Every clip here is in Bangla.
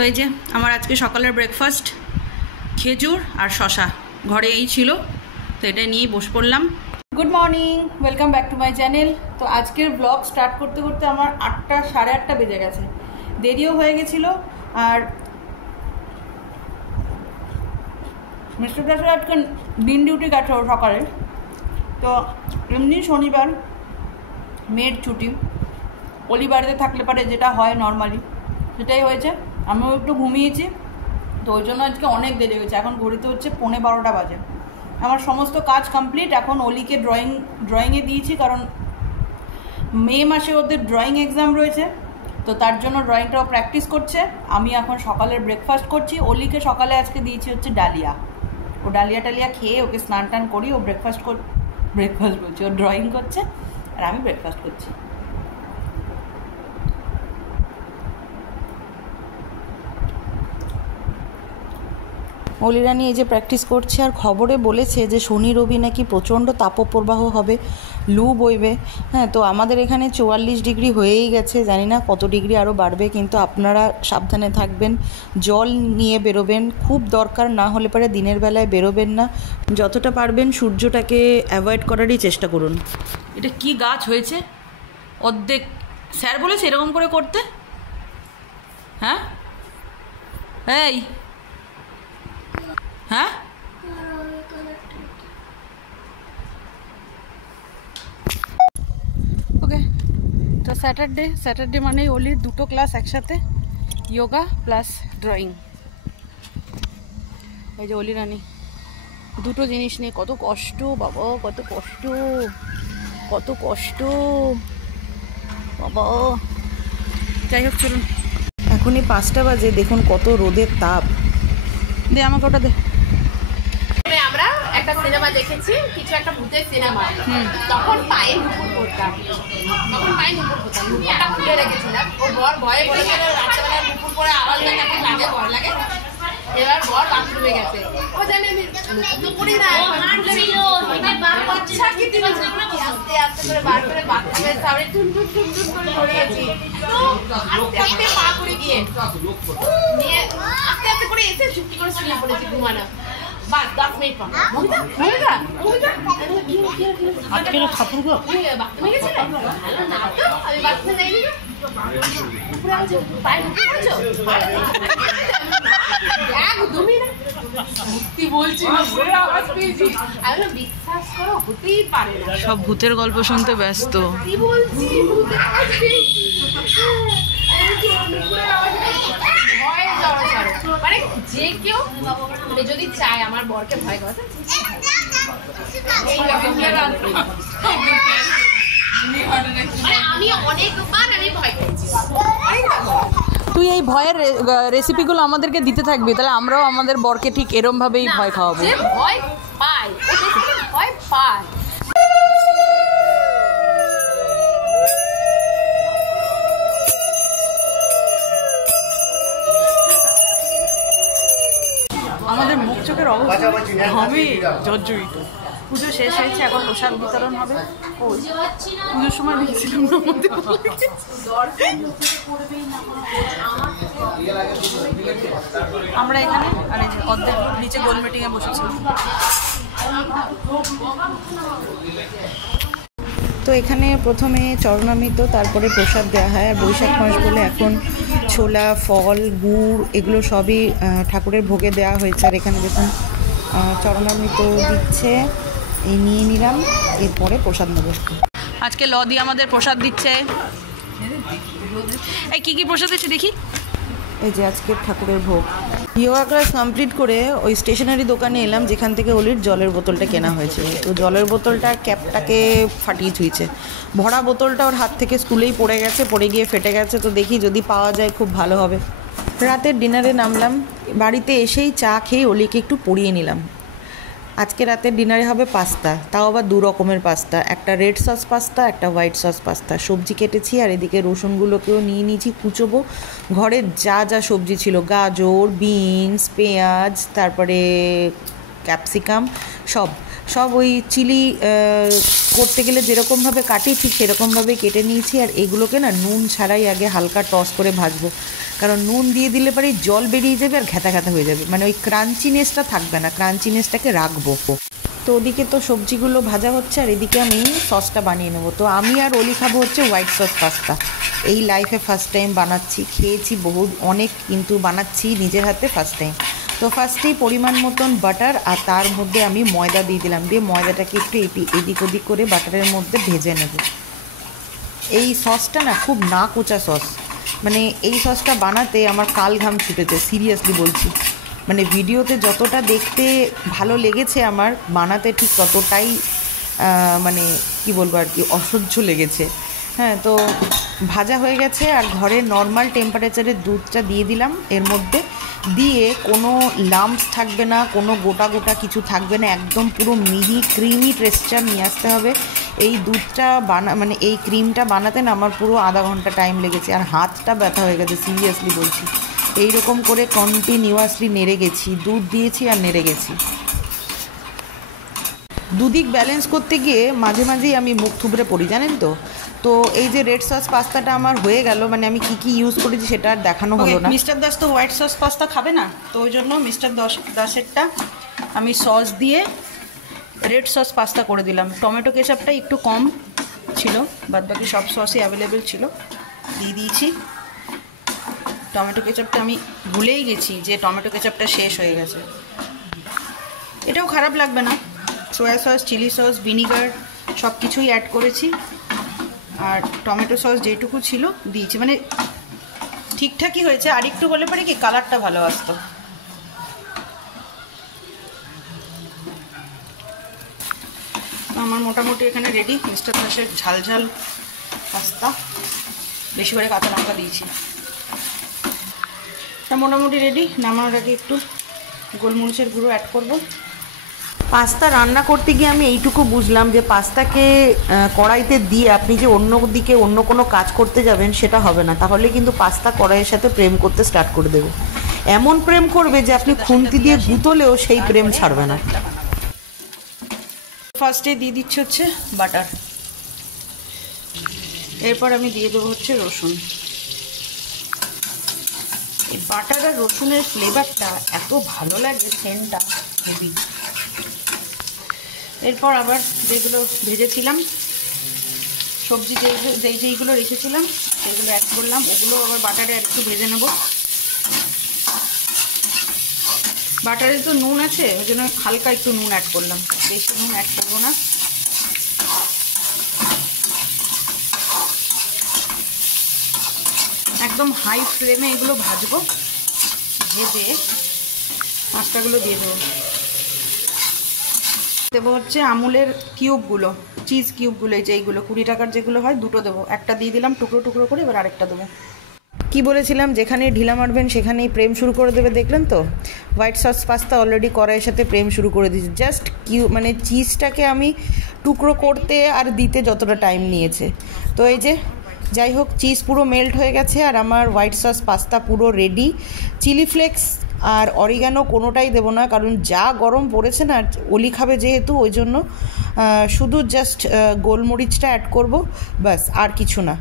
তো এই যে আমার আজকে সকালের ব্রেকফাস্ট খেজুর আর শশা ঘরে এই ছিল, তো এটা নিয়েই বসে পড়লাম। Good morning, welcome back to my channel. তো আজকের ব্লগ স্টার্ট করতে করতে আমার 8টা সাড়ে 8টা বেজে গেছে, দেরিও হয়ে গেছিলো। আর মিস্টার দাসের আজকে দিন ডিউটি গেছে সকালে, তো এমনি শনিবার মেয়ের ছুটি, অলি বাড়িতে থাকলে পারে যেটা হয় নর্মালি সেটাই হয়েছে। আমিও একটু ঘুমিয়েছি, তো ওই জন্য আজকে অনেক দেরি হয়েছে। এখন ঘড়িতে হচ্ছে 11:15 বাজে। আমার সমস্ত কাজ কমপ্লিট। এখন অলিকে ড্রয়িংয়ে দিয়েছি, কারণ মে মাসে ওদের ড্রয়িং এক্সাম রয়েছে, তো তার জন্য ড্রয়িংটাও প্র্যাকটিস করছে। আমি এখন সকালের ব্রেকফাস্ট করছি। অলিকে সকালে আজকে দিয়েছি হচ্ছে ডালিয়া। ও ডালিয়া টালিয়া খেয়ে ওকে স্নান টান করি, ও ব্রেকফাস্ট করছে, ও ড্রয়িং করছে আর আমি ব্রেকফাস্ট করছি। অলিরানি এই যে প্র্যাকটিস করছে। আর খবরে বলেছে যে শনি রবি নাকি প্রচণ্ড তাপপ্রবাহ হবে, লু বইবে। হ্যাঁ, তো আমাদের এখানে 44 ডিগ্রি হয়েই গেছে, জানি না কত ডিগ্রি আরও বাড়বে, কিন্তু আপনারা সাবধানে থাকবেন, জল নিয়ে বেরোবেন, খুব দরকার না হলে পরে দিনের বেলায় বেরোবেন না। যতটা পারবেন সূর্যটাকে অ্যাভয়েড করারই চেষ্টা করুন। এটা কি গাছ হয়েছে অর্ধেক, স্যার বলেছে এরকম করে করতে। হ্যাঁ এই হ্যাঁ, ওকে। তো স্যাটারডে মানেই অলির দুটো ক্লাস একসাথে, যোগা প্লাস ড্রয়িং। এই যে অলি রানী দুটো জিনিস নিয়ে, কত কষ্ট বাবা, কত কষ্ট বাবা। যাই হোক চলুন, এখনই 5টা বাজে, দেখুন কত রোদের তাপ। দে আমাকে ওটা দে। আমরা একটা সিনেমা দেখেছি, কিছু একটা ভূতের সিনেমা, তখন পায়ে নুপুর পড়তাম, নুপুরটা খুলে রেখেছিলাম। ও বর ভয়ে বলেছিল রাত্রেবেলা নুপুর পরে আওয়াজ লাগে, এখন লাগে, ভয় লাগে। এবার বর বাথরুমে গেছে, ও জানে আমি নুপুর তো পড়ি না, আস্তে আস্তে করে বার করে বাথরুমের সামনে টুন করে ধরিয়েছি। আস্তে আস্তে পা করে গিয়ে নিয়ে আস্তে আস্তে করে এসে চুপটি করে শুয়ে পড়েছি ঘুমানো। বাস 10 মিনিট পর বাথরুমে গেছিলে? না তো, আমি বাথরুমে যাইনি। একদমই না, সত্যি বলছি, আওয়াজ পেয়েছি। আমি বিশ্বাস করো, হতেই পারে না, সব ভূতের গল্প শুনতে ব্যস্ত। কি বলছি, ভূতের আওয়াজ পেয়েছি। মানে যে কেউ যদি চায় আমার বরকে ভয় করতে, আমি অনেকবার আমি ভয় পেয়েছি। তুই এই ভয়ের রেসিপিগুলো আমাদেরকে দিতে থাকবি, তাহলে আমরাও আমাদের বরকে ঠিক এরম ভাবেই ভয় খাওয়াবো। ভয় পায়, ভয় পায়। আমাদের মুখ চোখের অবস্থা হবে জর্জরিত। পুজো শেষ হয়েছে, এখন প্রসাদ বিতরণ হবে। পুজোর সময় দেখছিলাম না আমাদের, আমরা এখানে আর অর্ধেক নিচে গোল মিটিংয়ে বসেছি। তো এখানে প্রথমে চরণামৃত, তারপরে প্রসাদ দেওয়া হয়। আর বৈশাখ মাস বলে এখন ছোলা, ফল, গুড় এগুলো সবই ঠাকুরের ভোগে দেওয়া হয়েছে। আর এখানে দেখুন চরণামৃত দিচ্ছে, এই নিয়ে নিলাম, এরপরে প্রসাদ নেব। আজকে লদি আমাদের প্রসাদ দিচ্ছে। এই কী প্রসাদ দিচ্ছে দেখি। এই যে আজকের ঠাকুরের ভোগ। যোগা ক্লাস কমপ্লিট করে ওই স্টেশনারি দোকানে এলাম, যেখান থেকে অলির জলের বোতলটা কেনা হয়েছে। তো জলের বোতলটার ক্যাপটাকে ফাটিয়ে ছুঁয়েছে, ভরা বোতলটা ওর হাত থেকে স্কুলেই পড়ে গেছে, পড়ে গিয়ে ফেটে গেছে। তো দেখি যদি পাওয়া যায় খুব ভালো হবে। রাতের ডিনারে নামলাম, বাড়িতে এসেই চা খেয়ে অলিকে একটু পরিয়ে নিলাম। আজকে রাতের ডিনারে হবে পাস্তা, তাও আবার 2 রকমের পাস্তা, একটা রেড সস পাস্তা, একটা হোয়াইট সস পাস্তা। সবজি কেটেছি, আর এদিকে রসুনগুলোকেও নিয়ে নিয়েছি কুচোবো। ঘরে যা সবজি ছিল, গাজর, বিনস, পেঁয়াজ, তারপরে ক্যাপসিকাম, সব ওই চিলি করতে গেলে যেরকমভাবে কাটি ঠিক সেরকমভাবেই কেটে নিয়েছি। আর এগুলোকে না নুন ছাড়াই আগে হালকা টস করে ভাজবো, কারণ নুন দিয়ে দিলে পরে জল বেরিয়ে যাবে আর ঘ্যাতা ঘ্যাতা হয়ে যাবে, মানে ওই ক্রাঞ্চিনেসটা থাকবে না, ক্রাঞ্চিনেসটাকে রাখবো। তো ওদিকে তো সবজিগুলো ভাজা হচ্ছে আর এদিকে আমি সসটা বানিয়ে নেবো। তো আমি আর অলি খাবো হচ্ছে হোয়াইট সস পাস্তা। এই লাইফে ফার্স্ট টাইম বানাচ্ছি, খেয়েছি অনেক, কিন্তু বানাচ্ছি নিজের হাতে ফার্স্ট টাইম। তো ফার্স্টেই পরিমাণ মতন বাটার আর তার মধ্যে আমি ময়দা দিয়ে দিলাম, দিয়ে ময়দাটাকে একটু এদিক ওদিক করে বাটারের মধ্যে ভেজে নেব। এই সসটা না খুব না কোচা সস, মানে এই সসটা বানাতে আমার কাল ঘাম ছুটেছে, সিরিয়াসলি বলছি। মানে ভিডিওতে যতটা দেখতে ভালো লেগেছে আমার, বানাতে ঠিক ততটাই মানে কি বলবো আর কি, অসহ্য লেগেছে। হ্যাঁ, তো ভাজা হয়ে গেছে আর ঘরে নর্মাল টেম্পারেচারে দুধটা দিয়ে দিলাম এর মধ্যে, দিয়ে কোনো লাম্পস থাকবে না, কোনো গোটা গোটা কিছু থাকবে না, একদম পুরো মিহি ক্রিমি টেক্সচার নিয়ে আসতে হবে। এই দুধটা মানে এই ক্রিমটা বানাতে না আমার পুরো আধা ঘন্টা টাইম লেগেছে, আর হাতটা ব্যথা হয়ে গেছে, সিরিয়াসলি বলছি। এই রকম করে কন্টিনিউয়াসলি নেড়ে গেছি, দুধ দিয়েছি আর নেড়ে গেছি। দুদিক ব্যালেন্স করতে গিয়ে মাঝে মাঝেই আমি মুখ থুবড়ে পড়ি, জানেন তো। তো এই যে রেড সস পাস্তাটা আমার হয়ে গেল, মানে আমি কি কি ইউজ করেছি সেটা আর দেখানো হলো না। মিস্টার দাস তো হোয়াইট সস পাস্তা খাবে না, তো ওই জন্য মিস্টার দাসেরটা আমি সস দিয়ে রেড সস পাস্তা করে দিলাম। টমেটো কেচাপটা একটু কম ছিল, বাদবাকি সব সসই অ্যাভেলেবেল ছিল, দিয়ে দিয়েছি। টমেটো কেচাপটা আমি ভুলেই গেছি যে টমেটো কেচাপটা শেষ হয়ে গেছে। এটাও খারাপ লাগবে না, soya sauce, chilli sauce, vinegar সব কিছুই অ্যাড করেছি, আর টমেটো সস যেটুকু ছিল দিয়েছি, মানে ঠিকঠাকই হয়েছে। আর একটু হলে পরে কি কালারটা ভালো আসতো। আমার মোটামুটি এখানে রেডি মিস্টার দাসের ঝালঝাল পাস্তা, বেশি করে কাঁচা লঙ্কা দিয়েছি। তা মোটামুটি রেডি। নামানোর আগে একটু গোলমরিচের গুঁড়ো অ্যাড করব। পাস্তা রান্না করতে গিয়ে আমি এইটুকু বুঝলাম যে পাস্তাকে কড়াইতে দিয়ে আপনি যে অন্য দিকে অন্য কোনো কাজ করতে যাবেন সেটা হবে না, তাহলে কিন্তু পাস্তা কড়াইয়ের সাথে প্রেম করতে স্টার্ট করে দেবে। এমন প্রেম করবে যে আপনি খুন্তি দিয়ে গুঁতলেও সেই প্রেম ছাড়বে না। ফার্স্টে দিয়ে দিচ্ছে হচ্ছে বাটার, এরপর আমি দিয়ে দেবো হচ্ছে রসুন। এই বাটার আর রসুনের ফ্লেভারটা এত ভালো লাগে, সেন্টটা হেভি। এরপর আবার যেগুলো ভেজেছিলাম সবজি, যেইগুলো রেখেছিলাম সেগুলো অ্যাড করলাম, ওগুলো আবার বাটারে একটু ভেজে নেব। বাটারে তো নুন আছে, ওই জন্য হালকা একটু নুন অ্যাড করলাম, বেশি নুন অ্যাড করবো না। একদম হাই ফ্লেমে এগুলো ভাজবো, ভেজে পাস্তাগুলো দিয়ে দেবো। দেবো হচ্ছে আমুলের কিউবগুলো, চিজ কিউবগুলো, যেইগুলো 20 টাকার যেগুলো হয়, দুটো দেবো। একটা দিয়ে দিলাম টুকরো টুকরো করে, এবার আরেকটা দেবো। কি বলেছিলাম, যেখানে ঢিলা মারবেন সেখানেই প্রেম শুরু করে দেবে, দেখলেন তো। হোয়াইট সস পাস্তা অলরেডি কড়াইয়ের সাথে প্রেম শুরু করে দিয়েছে। জাস্ট মানে চিজটাকে আমি টুকরো করতে আর দিতে যতটা টাইম নিয়েছে। তো এই যে যাই হোক, চিজ পুরো মেল্ট হয়ে গেছে আর আমার হোয়াইট সস পাস্তা পুরো রেডি। চিলি ফ্লেক্স আর অরিগানো কোনোটাই দেবো না, কারণ যা গরম পড়েছে না, অলি খাবে যেহেতু, ওই জন্য শুধু জাস্ট গোলমরিচটা অ্যাড করব, ব্যাস, আর কিছু না।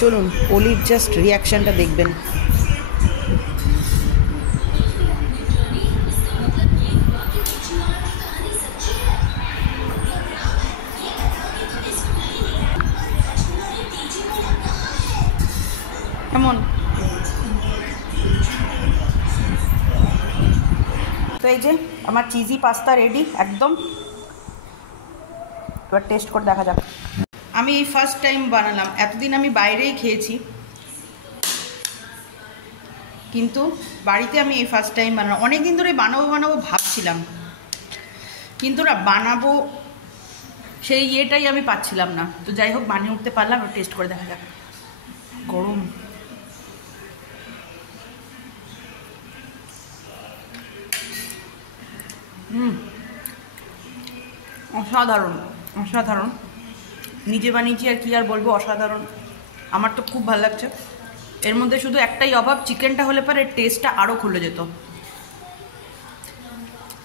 চলুন অলির জাস্ট রিয়াকশানটা দেখবেন। কেমন? তো এই যে আমার চিজি পাস্তা রেডি একদম। এবার টেস্ট করে দেখা যাক। আমি এই ফার্স্ট টাইম বানালাম, এতদিন আমি বাইরেই খেয়েছি, কিন্তু বাড়িতে আমি এই ফার্স্ট টাইম বানালাম। অনেক দিন ধরে বানাবো ভাবছিলাম, কিন্তু না বানাবো সেই ইয়েটাই আমি পাচ্ছিলাম না। তো যাই হোক, বানিয়ে উঠতে পারলাম। টেস্ট করে দেখা যাক। গরম, অসাধারণ অসাধারণ। নিজে বানিয়েছি আর কি আর বলবো, অসাধারণ। আমার তো খুব ভালো লাগছে। এর মধ্যে শুধু একটাই অভাব, চিকেনটা হলে পরে টেস্টটা আরও খুলে যেত।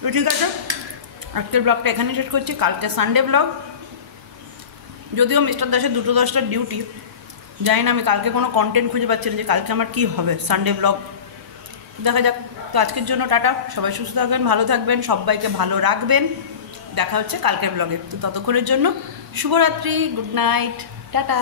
তো ঠিক আছে, আজকের ব্লগটা এখানে শেষ করছি। কালকে সানডে ব্লগ, যদিও মিস্টার দাসের 2:10টার ডিউটি, জানি না, আমি কালকে কোনো কন্টেন্ট খুঁজে পাচ্ছি না যে কালকে আমার কী হবে সানডে ব্লগ, দেখা যাক। তো আজকের জন্য টাটা, সবাই সুস্থ থাকবেন, ভালো থাকবেন, সবাইকে ভালো রাখবেন। দেখা হচ্ছে কালকের ব্লগে। তো ততক্ষণের জন্য শুভরাত্রি, গুড নাইট, টাটা।